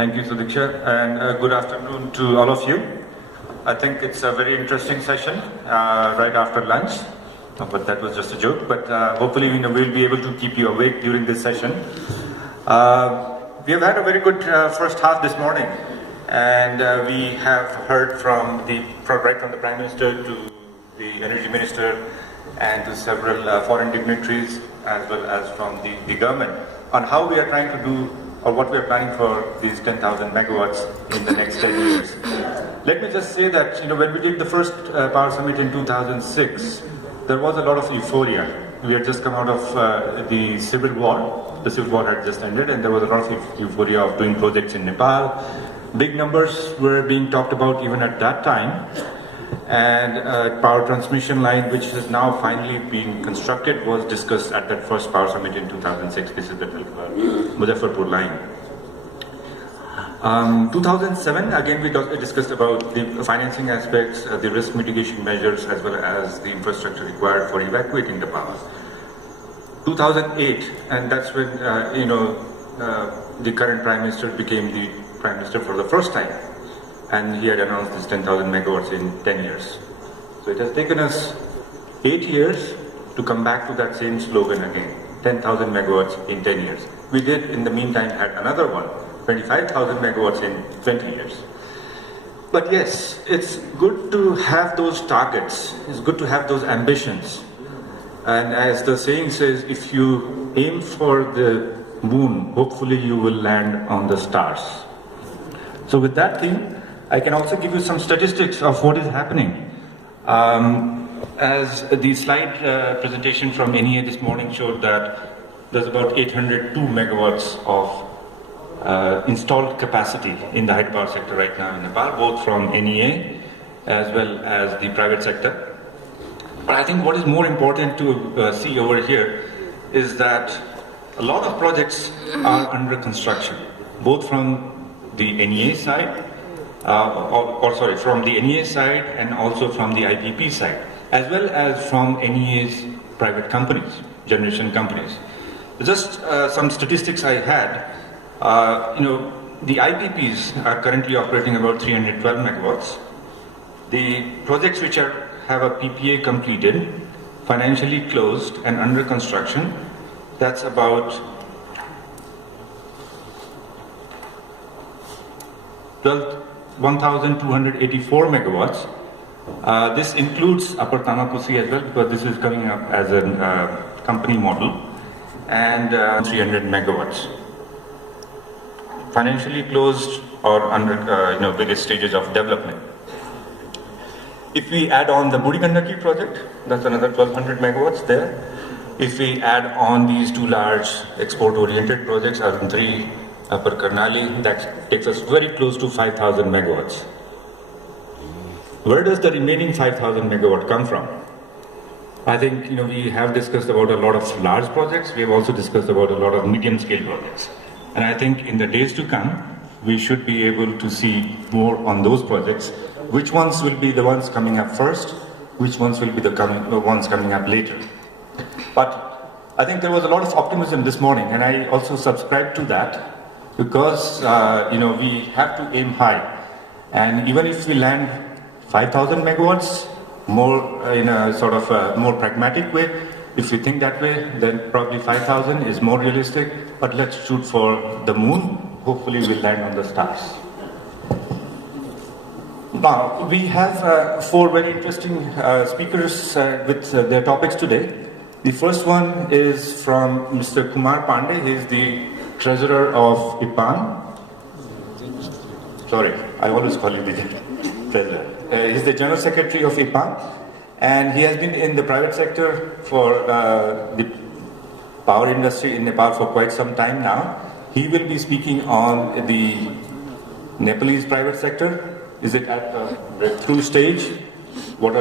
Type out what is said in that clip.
Thank you, Sudiksha, and good afternoon to all of you. I think it's a very interesting session right after lunch, but that was just a joke. But hopefully, we'll be able to keep you awake during this session. We have had a very good first half this morning, and we have heard from right from the Prime Minister to the Energy Minister and to several foreign dignitaries, as well as from the government, on how we are trying to do or what we are planning for these 10,000 megawatts in the next 10 years. Let me just say that when we did the first Power Summit in 2006, there was a lot of euphoria. We had just come out of the civil war. The civil war had just ended, and there was a lot of euphoria of doing projects in Nepal. Big numbers were being talked about even at that time. And a power transmission line, which is now finally being constructed, was discussed at that first Power Summit in 2006. This is the Muzaffarpur line. 2007, again, we discussed about the financing aspects, the risk mitigation measures, as well as the infrastructure required for evacuating the power. 2008, and that's when the current Prime Minister became the Prime Minister for the first time. And he had announced this 10,000 megawatts in 10 years. So it has taken us 8 years to come back to that same slogan again, 10,000 megawatts in 10 years. We did, in the meantime, had another one, 25,000 megawatts in 20 years. But yes, it's good to have those targets. It's good to have those ambitions. And as the saying says, if you aim for the moon, hopefully you will land on the stars. So with that thing, I can also give you some statistics of what is happening. As the slide presentation from NEA this morning showed, that there's about 802 megawatts of installed capacity in the hydropower sector right now in Nepal, both from NEA as well as the private sector. But I think what is more important to see over here is that a lot of projects are under construction, both from the NEA side, from the NEA side and also from the IPP side, as well as from NEA's private companies, generation companies. Just some statistics I had, the IPPs are currently operating about 312 megawatts. The projects which have a PPA completed, financially closed and under construction, that's about 1,284 megawatts. This includes Upper Tamakosi as well, because this is coming up as a company model, and 300 megawatts. Financially closed or under various stages of development. If we add on the Budi Gandaki project, that's another 1,200 megawatts there. If we add on these two large export-oriented projects, Arun 3, Upper Karnali, that takes us very close to 5,000 megawatts. Where does the remaining 5,000 megawatt come from? I think we have discussed about a lot of large projects. We have also discussed about a lot of medium-scale projects. And I think in the days to come, we should be able to see more on those projects. Which ones will be the ones coming up first? Which ones will be the ones coming up later? But I think there was a lot of optimism this morning, and I also subscribe to that. Because we have to aim high, and even if we land 5,000 megawatts, more in a sort of a more pragmatic way, if we think that way, then probably 5,000 is more realistic. But let's shoot for the moon. Hopefully, we'll land on the stars. Now we have 4 very interesting speakers with their topics today. The first one is from Mr. Kumar Pandey. He is the Treasurer of IPAN. Sorry, I always call him the Treasurer. He's the General Secretary of IPAN, and he has been in the private sector for the power industry in Nepal for quite some time now. He will be speaking on the Nepalese private sector. Is it at the breakthrough stage? What are